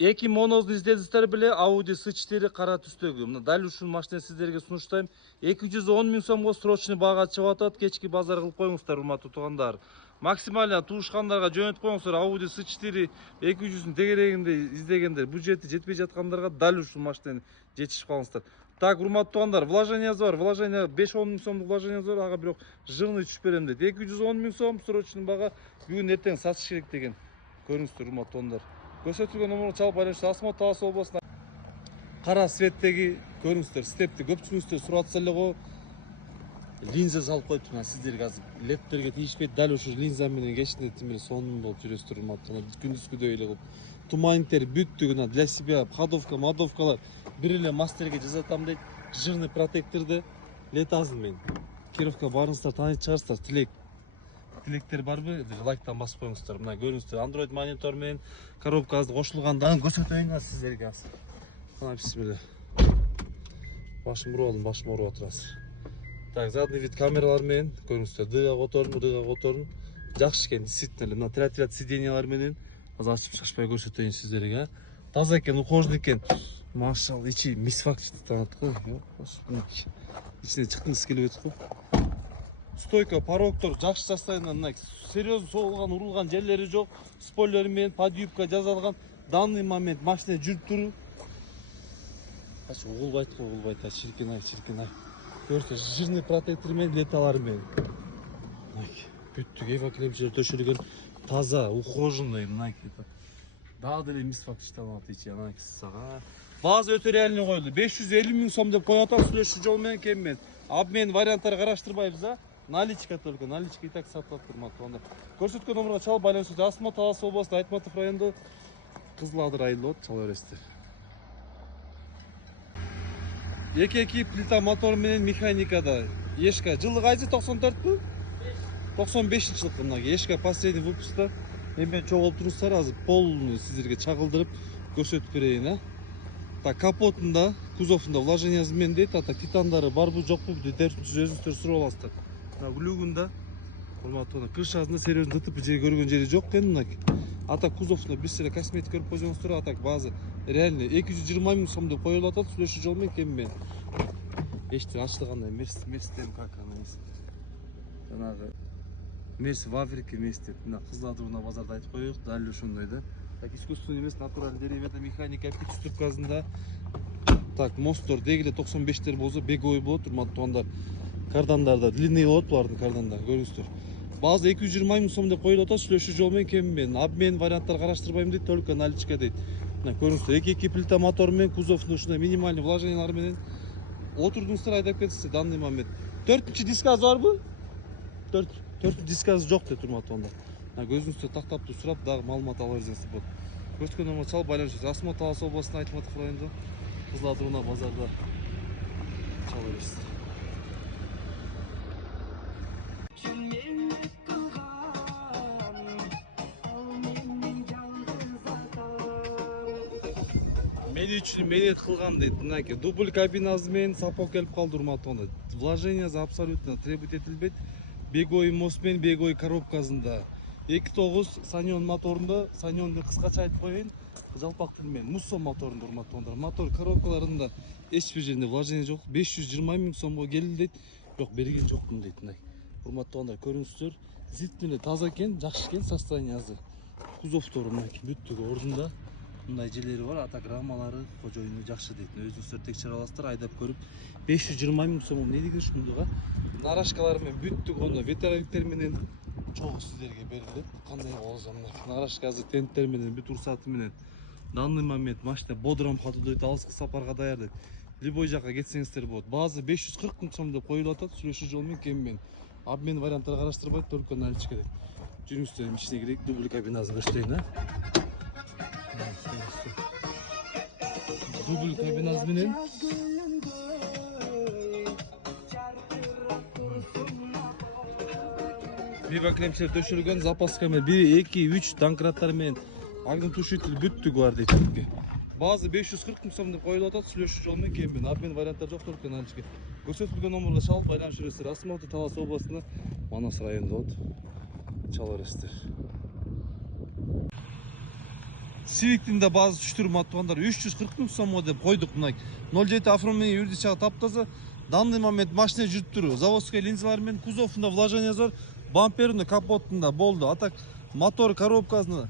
2010 издедіңіздер біле Audi S4 қара түстегі. Мына дәл ушул машина сіздерге сунуштайм. 210 миң сомго срочный баға чыгып атат. Кечки базар кылып коюңуздар, урматтуу туугандар. Максимально туушкандарга жөнөтүп коюңуздар. Audi S4 200-ün тегерегинде издегендер, бюджети жетпей жаткандарга дәл ушул машинаны жетишип калыңыздар. Так, урматтуу туугандар, вложение бар. Вложение 5-10 миң сомдук вложение бар, ага бирок жылны түшүп берем дейт. 210 миң сом срочный бага бүгүн эртең сатыш керек деген. Көрүңүздөр, урматтуу туугандар. Көрсөтүлгөн номерге чалып байланышты. Асмат Талас областына кара светтеги көрүңүздөр, степти көпчүлүгүңүздөр суратса эле го. Линза салып коюптур. Мына сиздерге азыр лептерге тийишпейт. Дал ушул линза менен кечинде тимир сонун болуп жүрөсүздөр, урматтуу. Күндүзгүдөй эле кылып туманниктер бүттүгүнө для себя ходовка, модовкалар бир эле мастерге жасатам дейт. Жирный протекторду летазын мен. Кировка барыңыздар, таанып чыгарсыздар. Тилектер барбы? Лайктан басып коюңуздар. Мына көрүңүздөр, Android монитор менен коробка азыр кошулгандан көрсөтөйүн сиздерге азыр. Мына бисмилла. Башым ооруп атыр азыр. Так, задний вид камералар менен көрүңүздөр. Дыга которун. Жакшы экен, действительно. Мына тротилат сиденьялар менен азыр ачып шашпай көрсөтөйүн сиздерге. Таза экен, ухоженный экен. Машалла, ичи мисфакчы таанат го. Ичине чыккыңыз келип өтүп го. Стойка, порогтор жакшы состояниеда, серьезно соолган, урулган жерлери жок. Спойлер менен подъюбка жасалган. Данный момент машина жүрүп туру. Угулбайт, чиркин ай. Көрсө, жирный протектор менен леталар менен. Бүттүк эва килемчилер төшөлгөн, таза, ухоженный, мынакей. Дагы деле мисфакчы таанат ичи, сага. База өтө реальный коюлду. 550 миң сом деп коюп атат, сүйлөшүү жол менен кеммен. Обмен варианттары караштырбайбыз, а? Наличка только, наличка и так сатылат, урматтуу. Көрсөткөн номерге чалып байланышты. Асмат Талас областы, Айтматов райондо Кызыл Адыр айылы чала бересиздер. 2 плита мотор менен механикада. Ешка жылы кайсы 94-пү? 95-жылкы мына Ешка последний выпуска. Эми чогулуп туруңуздар, азыр полный сиздерге чагылдырып көрсөтүп берейин, а? Так, капотунда, кузовунда вложение менен дейт, ата титандары барбы жокпу деп өзүңүздөр сурап аласыздар. Глюгунда, урматтуу, крышасында серьезно ДТП көргөн жери жок экен, мынакей. Ата кузовунда бир сыра косметика көрүп койсоңуздар, ата база реально 220 миң сом деп коюлуп атат, сүйлөшүү жол менен кем менен. Эчтер ачылгандай Мерседестен как ана эмес. Жанагы Мерс Ваферки эмес деп, мына Кызыл Адырына базарда айтып коюк, дал ошондой да. Так, искусственный эмес, натуральный деревья механика пит ступказында. Так, мосттор дегиле 95-тер болсо беговой болот, урматтуу туугандар. Кардандарда длинный болот булардын кардандар, көрүңүздөр. База 220 миң сом деп коюлуп атат, сүйлөшүү жол менен кем менен. Обмен варианттар караштырбайм дейт, только наличка дейт. Мына көрүңүздөр, 2 плита мотор менен, кузовунда ушундай минимальный вложениялар менен отурдуңуздар, айдап кетсиздер данный момент. 4-чү дисказ барбы? 4 дисказ жок дейт, урматтуу туугандар. Мына көзүңүздө тактап сурап дагы маалымат ала берсеңиздер болот. Көрсөткөн номерге чалып байланышыңыз. Асмат Талас областына, Айтматов райондо Кызыл Адырына базарда чала бересиздер. Мен үчүн менет кылган дейт, мынакей дубль кабинасы менен сапок келип калды, урматтуу туугандар. Вложениясы абсолютно требовать этилбейт. Беговой мост менен беговой коробкасында. 2.9 Саньон моторунда, Саньонду кыскача айтып коеюн, жалпак тил менен Муссон моторунда, урматтуу туугандар. Мотор коробкаларында эч бир жеринде вложение жок. 520 миң сомго келди дейт, бирок берген жокмун дейт, мынакей. Урматтуу туугандар, көрүңүздөр, зиттине таза экен, жакшы экен состояниясы. Кузовтору мынакей бүттүгү ордунда. Мындай жерлери бар, атаграммалары, кожоюну жакшы дейт. Өзүңүздөр текшере аласыздар, айдап көрүп. 520 миң сом эмне деген ушундуга? Нарашкалар менен бүттүк оны ветровиктер менен чогуу сиздерге берилет. Кандай болсо мына нарашка азыр тенттер менен бүт урсаты менен. Данный момент машина бодром ходу дейт, алыскы сапарга даяр дейт. Любой жака кетсеңиздер болот. База 540 миң сом деп коюлуп атат, сүйлөшүү жол менен кем менен. Обмен варианттары караштырбайт, только наличка дейт. Жүрүңүздөр, ичине кирейик, дубль кабинасын көрсөтөйүн, а? Дубль кабинасы менен Бива кремчер төшөлгөн, запаска менен 1, 2, 3 данкраттар менен огнетушитель бүттүгү бар дейт. База 540 миң сом деп коюлуп атат, сүйлөшүү жол менен кем менен. Обмен варианттар жок, только наличка. Көрсөтүлгөн номерге чалып байланышып бересиздер. Асмат Талас областына, Манас районунда чала бересиздер. Civik'in de bazı düştürüm attıqanдар 340 ming сом деп койдук. Мына 07 оформление юридически таптаза. Данный момент машина жүрүп туру. Заводской линзалар менен кузовунда вложение бар. Бамперинде, капотунда болду. А так мотор, коробкасына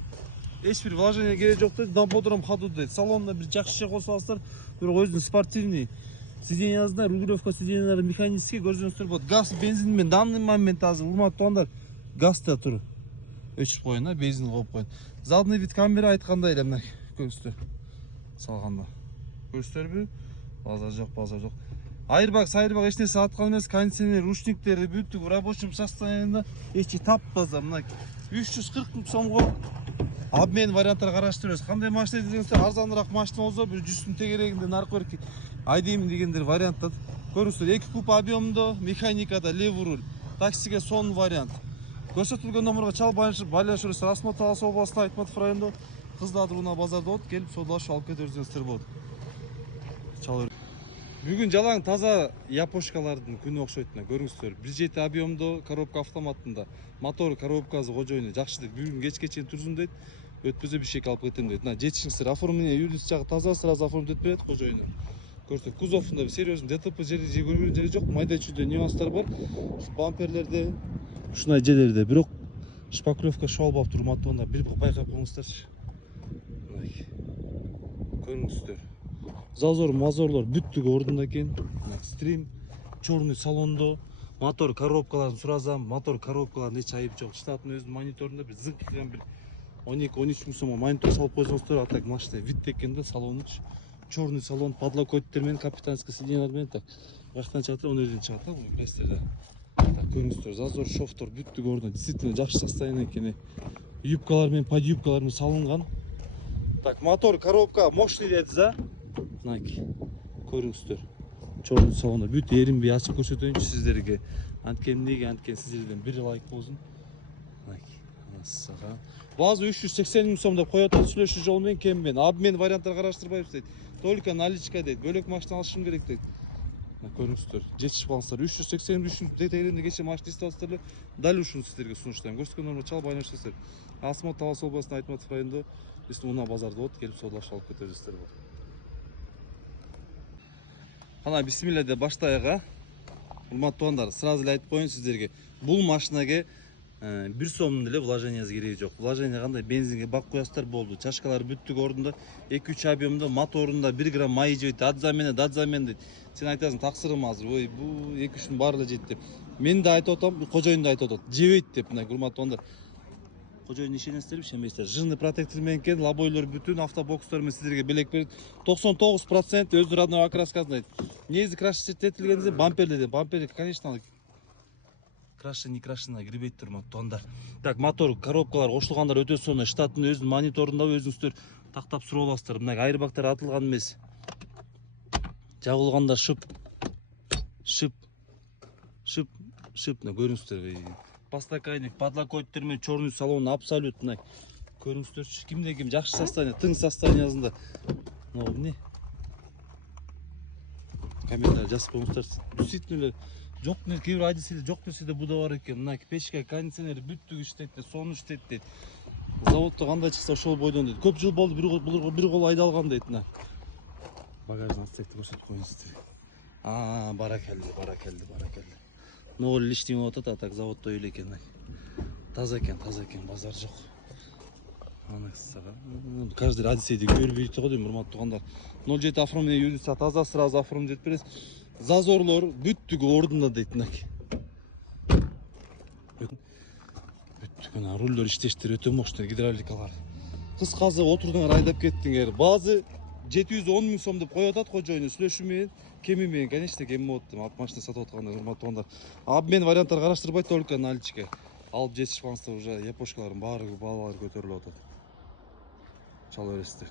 эч бир вложение керек жок дейт. На бодром ходу дейт. Салонда бир жакшы иши косуп алсаңыздар, бирок өзүнүн спортивный сиденьясында регулировка сиденьялары механический көрсөңүздөр болот. Газ, бензин менен данный момент азыр урматтуулар газда тур. Өчүрүп коюн, бензин коюп коюн. Задний вид камера айткандай эле, мына көрсөтөр. Салганда. Көрсөтөрбү? Базар жок. Айырбак, сайырбак эч нерсе аткан эмес, кондиционер, ручниктери бүттүк в рабочем состоянии, эчи таппаза, мына 340 миң сомго обмен варианттары караштырабыз. Кандай машина десеңиздер, арзаныраак машина болсо, бир 100 миң тегерегинде наркы айдайм дегендер варианттар. Көрүңүздөр, 2 куб объемдо, механикада, левый руль, таксиге сон вариант. Көрсөтүлгөн номерге чалып байланышыңыздар. Асмат Талас областында Айтматов районунда Кызылат рууна базарда болот. Келип соодалашып алып кетиңиздер болот. Чалып. Бүгүн жалаң таза япошкалардын күнү окшойт. Көрүңүздөр. 1.7 объемдо, коробка автоматында. Мотор, коробкасы кожойну жакшы дейт. Бүгүн кечке чейин турсун дейт. Өтпөзө бир шек алып кетем дейт. Мына жетишиңиздер. Оформление юридически жагы таза, сразу оформить этип берет кожойну. Көрсөтөт. Кузовунда серьезный ДТП жери көргөн жери жок. Майда чүйдө нюанстар бар. Бамперлерде ушундай жерлерде бирок шпаклевка шалбап турматтыгында бир байкап коюңуздарчы. Көрүңүздөр. Зазор, мазорлор бүттүк ордунда экен. Стрим, черный салондо, мотор, коробкаларын суразам. Мотор, коробкаларын эч айып жок. Штаттын өзүнүн мониторунда бир зыңк кылган бир 12-13 миң сомго монитор салып койсоңуздар, а так машина вид экен да, салону черный салон, подлокотниктер менен, капитанский сиденьялар менен так. Бактан чыгат, он өзүнөн чыгат да, бул плестерде. Так, көрүңүздөр, зазор, шофтор бүттүк ордунда, действительно жакшы состояние экен. Юбкалар менен, подюбкалар менен салынган. Так, мотор, коробка мощный дейт за. Мынакей. Көрүңүздөр. Черный салонда бүт эринбей ачып көрсөтөйүнчү сиздерге. Анткен сиздерден бир лайк болсун. Мынакей. Анасыга. Базы 380 миң сом деп коет, сүйлөшүү жол менен кем менен. Обмен варианттар караштырбайбыз дейт. Только наличка дейт. Бөлөк машина алышым керек дейт. Көрүңүздөр, жетишип калсаңыздар 383 тегерегинде кече машина издеп дал ушуну сиздерге сунуштайм. Көрсөткөн номерге чалып байланышыңыздар. Асмат Талас областында Айтматов районунда Уна базарда болот, келип соодалашып алып кетесиздер болот. Кана бисмилла деп баштайык. Урматтуугандар, сразу эле айтып коеюн сиздерге. Бул машинага 1 сомдун эле вложениясы кереги жок. Вложение кандай? Бензинге бак коясыздар болду. Чашкалар бүттүк ордунда, 2-3 объемдо, моторунда 1 грамм майы жейт. Дадза менен дейт. Сен айтасың таксырым азыр. Ой, бу 2-3 баары эле жейт деп. Мен да айтып атам, кожоюн да айтып атат. Жебейт деп, мына урматтуугандар. Кожоюн ишенесиздерби, ишенбейсиздер. Жыны протектор менен экен, лобойлор бүтүн, автобокстор менен сиздерге белек берет. 99% өзүнүн родной окраскасында дейт. Негизи крашитетилгенде бамперлер, конечно, крашен, не крашен, гребейт турматтуугандар. Так, мотор, коробкалар кошулгандар өтө сонун. Штаттын өзүнүн мониторунда өзүңүздөр тактап сурап аласыздар. Мына айырбактар атылган эмес. Жабылганда шып, мына көрүңүздөр. Постакайник, подлокотниктер менен черный салон абсолютно. Көрүңүздөрчү, кимде ким жакшы состояние, тың состояниясында. Мына эмне? Комментарий жазып коюңуздар. Действительно жок нерсе, кээ бир айдыселер жок нерседе буда бар экен. Мына печка, кондиционер бүттүк иштейт, сон иштейт дейт. Заводдо кандай чыкса ошол бойдон дейт. Көп жыл болду, бир кол айдалган дейт. Мына багажный отсекти көрсөтүп коюңуздар. Баракелди. Нол иштеме атат, а так заводдо эле экен. Таза экен, базар жок. Каждый адисейди көрбөйт го дейм, урматтуугандар. 07 оформление юридически таза, сразу оформить этип бересиз. Зазорлор бүттүк ордунда дейт. Бүттүк, ана рульдер иштештер өтө мощный, гидравликалар. Кыскасы отурдуңар, айдап кеттиңер. Базы 710 миң сом деп коюп атат кожоюну, сүйлөшүү менен, кеми менен, конечно, кем болот деп алып машина сатып аткандар, урматтуугандар. Обмен варианттар караштырбайт, только наличка. Алып жетишип калсаңыздар, уже япошкалардын баары көтөрүлүп атат. Чала бересиздер.